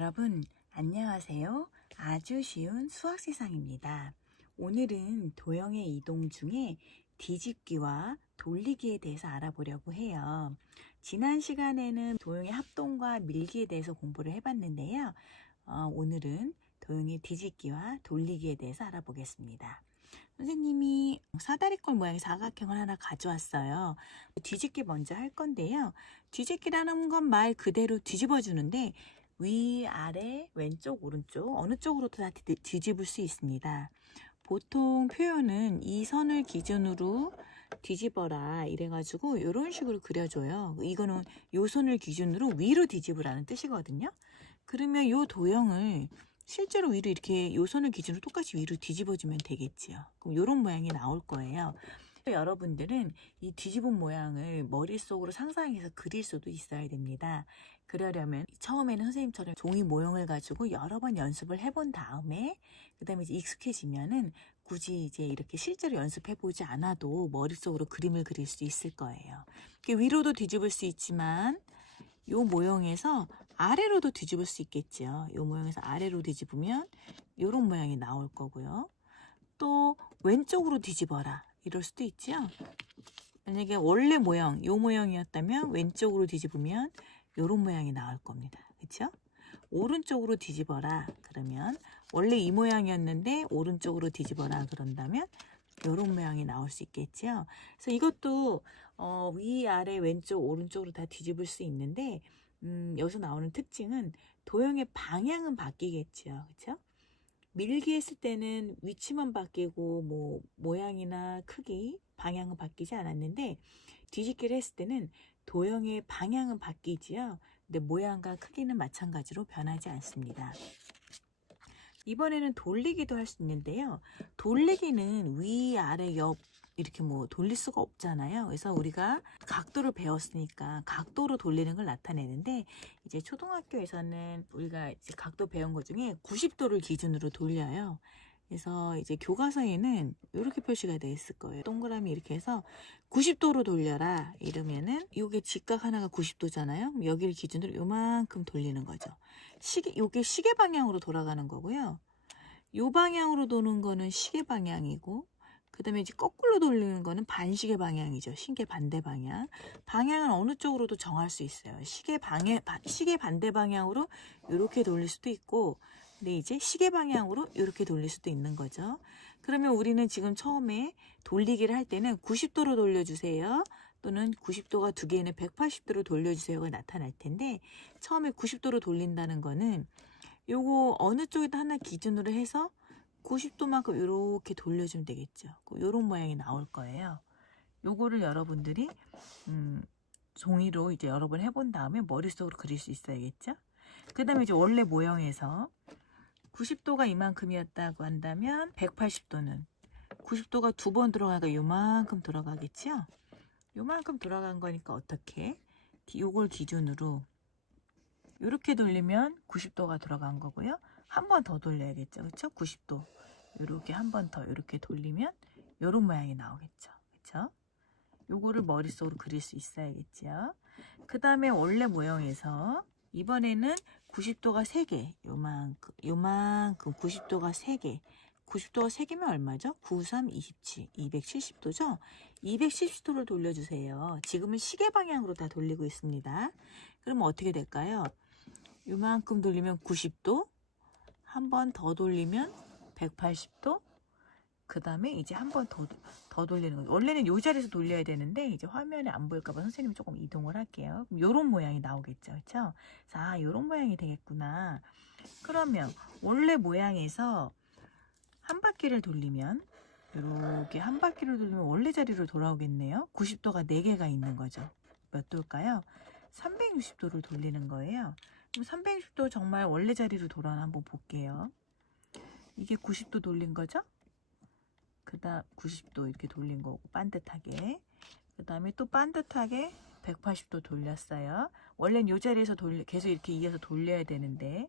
여러분, 안녕하세요. 아주 쉬운 수학세상입니다. 오늘은 도형의 이동 중에 뒤집기와 돌리기에 대해서 알아보려고 해요. 지난 시간에는 도형의 합동과 밀기에 대해서 공부를 해봤는데요. 오늘은 도형의 뒤집기와 돌리기에 대해서 알아보겠습니다. 선생님이 사다리꼴 모양의 사각형을 하나 가져왔어요. 뒤집기 먼저 할 건데요. 뒤집기라는 건 말 그대로 뒤집어 주는데 위, 아래, 왼쪽, 오른쪽 어느 쪽으로도 다 뒤집을 수 있습니다. 보통 표현은 이 선을 기준으로 뒤집어라 이래가지고 이런 식으로 그려줘요. 이거는 요 선을 기준으로 위로 뒤집으라는 뜻이거든요. 그러면 요 도형을 실제로 위로 이렇게 요 선을 기준으로 똑같이 위로 뒤집어주면 되겠지요. 그럼 이런 모양이 나올 거예요. 여러분들은 이 뒤집은 모양을 머릿속으로 상상해서 그릴 수도 있어야 됩니다. 그러려면 처음에는 선생님처럼 종이 모형을 가지고 여러 번 연습을 해본 다음에 그 다음에 이제 익숙해지면은 굳이 이제 이렇게 실제로 연습해보지 않아도 머릿속으로 그림을 그릴 수 있을 거예요. 위로도 뒤집을 수 있지만 이 모형에서 아래로도 뒤집을 수 있겠죠. 이 모형에서 아래로 뒤집으면 이런 모양이 나올 거고요. 또 왼쪽으로 뒤집어라 이럴 수도 있죠. 만약에 원래 모형, 이 모형이었다면 왼쪽으로 뒤집으면 이런 모양이 나올 겁니다. 그렇죠? 오른쪽으로 뒤집어라 그러면 원래 이 모양이었는데 오른쪽으로 뒤집어라 그런다면 이런 모양이 나올 수 있겠죠. 그래서 이것도 위, 아래, 왼쪽, 오른쪽으로 다 뒤집을 수 있는데 여기서 나오는 특징은 도형의 방향은 바뀌겠죠. 그렇죠? 밀기 했을 때는 위치만 바뀌고 뭐 모양이나 크기, 방향은 바뀌지 않았는데 뒤집기를 했을 때는 도형의 방향은 바뀌지요. 근데 모양과 크기는 마찬가지로 변하지 않습니다. 이번에는 돌리기도 할 수 있는데요. 돌리기는 위, 아래, 옆 이렇게 뭐 돌릴 수가 없잖아요. 그래서 우리가 각도를 배웠으니까 각도로 돌리는 걸 나타내는데 이제 초등학교에서는 우리가 이제 각도 배운 것 중에 90도를 기준으로 돌려요. 그래서 이제 교과서에는 이렇게 표시가 되어 있을 거예요. 동그라미 이렇게 해서 90도로 돌려라 이러면은 이게 직각 하나가 90도잖아요. 여기를 기준으로 요만큼 돌리는 거죠. 요게 시계 방향으로 돌아가는 거고요. 요 방향으로 도는 거는 시계 방향이고 그 다음에 이제 거꾸로 돌리는 거는 반시계 방향이죠. 시계 반대 방향. 방향은 어느 쪽으로도 정할 수 있어요. 시계 반대 방향으로 이렇게 돌릴 수도 있고 근데 이제 시계 방향으로 이렇게 돌릴 수도 있는 거죠. 그러면 우리는 지금 처음에 돌리기를 할 때는 90도로 돌려주세요. 또는 90도가 두 개는 180도로 돌려주세요가 나타날 텐데 처음에 90도로 돌린다는 거는 요거 어느 쪽에다 하나 기준으로 해서 90도만큼 이렇게 돌려주면 되겠죠. 이런 모양이 나올 거예요. 요거를 여러분들이 종이로 이제 여러 번 해본 다음에 머릿속으로 그릴 수 있어야겠죠. 그 다음에 이제 원래 모형에서 90도가 이만큼이었다고 한다면 180도는 90도가 두 번 들어가니까 요만큼 들어가겠죠. 요만큼 들어간 거니까 어떻게? 요걸 기준으로 이렇게 돌리면 90도가 들어간 거고요. 한 번 더 돌려야겠죠. 그렇죠? 90도. 이렇게 한 번 더 이렇게 돌리면 이런 모양이 나오겠죠. 그렇죠? 요거를 머릿속으로 그릴 수 있어야겠죠. 그 다음에 원래 모형에서 이번에는 90도가 3개. 요만큼 90도가 3개. 90도가 3개면 얼마죠? 9, 3, 27, 270도죠? 270도를 돌려주세요. 지금은 시계 방향으로 다 돌리고 있습니다. 그러면 어떻게 될까요? 요만큼 돌리면 90도, 한 번 더 돌리면 180도, 그 다음에 이제 한 번 더 돌리는 거죠. 원래는 이 자리에서 돌려야 되는데 이제 화면에 안 보일까봐 선생님이 조금 이동을 할게요. 그럼 요런 모양이 나오겠죠. 그렇죠? 자, 요런 모양이 되겠구나. 그러면 원래 모양에서 한 바퀴를 돌리면 이렇게 한 바퀴를 돌리면 원래 자리로 돌아오겠네요. 90도가 4개가 있는 거죠. 몇 도일까요? 360도를 돌리는 거예요. 그럼 360도 정말 원래 자리로 돌아오나 한번 볼게요. 이게 90도 돌린 거죠? 그 다음 90도 이렇게 돌린 거고 반듯하게. 그 다음에 또 반듯하게 180도 돌렸어요. 원래는 이 자리에서 계속 이렇게 이어서 돌려야 되는데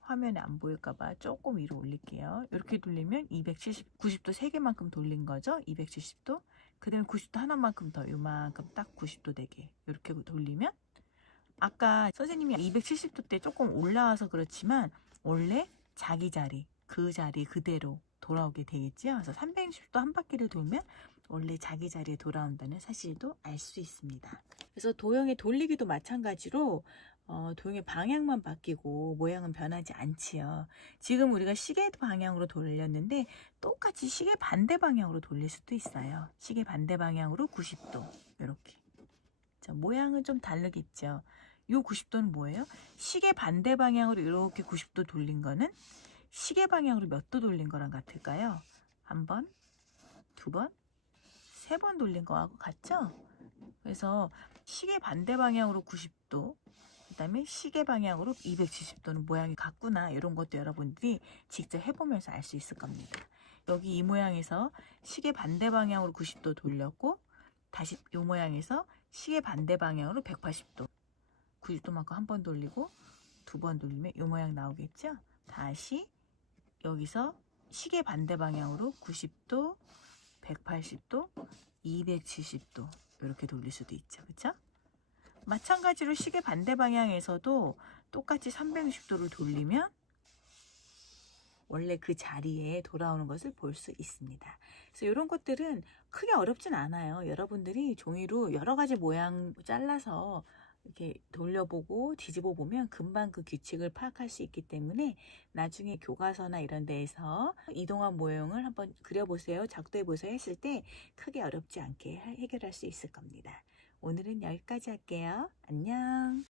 화면에 안 보일까봐 조금 위로 올릴게요. 이렇게 돌리면 90도 3개만큼 돌린 거죠. 270도. 그 다음에 90도 하나만큼 더 요만큼 딱 90도 되게 이렇게 돌리면 아까 선생님이 270도 때 조금 올라와서 그렇지만 원래 자기 자리, 그 자리 그대로 돌아오게 되겠죠. 그래서 360도 한 바퀴를 돌면 원래 자기 자리에 돌아온다는 사실도 알 수 있습니다. 그래서 도형의 돌리기도 마찬가지로 도형의 방향만 바뀌고 모양은 변하지 않지요. 지금 우리가 시계 방향으로 돌렸는데 똑같이 시계 반대 방향으로 돌릴 수도 있어요. 시계 반대 방향으로 90도 이렇게. 자, 모양은 좀 다르겠죠. 요 90도는 뭐예요? 시계 반대 방향으로 이렇게 90도 돌린 거는 시계 방향으로 몇 도 돌린 거랑 같을까요? 한 번, 두 번, 세 번 돌린 거하고 같죠? 그래서 시계 반대 방향으로 90도, 그 다음에 시계 방향으로 270도는 모양이 같구나. 이런 것도 여러분들이 직접 해보면서 알 수 있을 겁니다. 여기 이 모양에서 시계 반대 방향으로 90도 돌렸고 다시 이 모양에서 시계 반대 방향으로 180도 90도만큼 한 번 돌리고 두 번 돌리면 이 모양 나오겠죠? 다시 여기서 시계 반대 방향으로 90도, 180도, 270도 이렇게 돌릴 수도 있죠. 그렇죠? 마찬가지로 시계 반대 방향에서도 똑같이 360도를 돌리면 원래 그 자리에 돌아오는 것을 볼 수 있습니다. 그래서 이런 것들은 크게 어렵진 않아요. 여러분들이 종이로 여러 가지 모양 잘라서 이렇게 돌려보고 뒤집어 보면 금방 그 규칙을 파악할 수 있기 때문에 나중에 교과서나 이런 데에서 이동한 모형을 한번 그려보세요. 작도해보세요 했을 때 크게 어렵지 않게 해결할 수 있을 겁니다. 오늘은 여기까지 할게요. 안녕.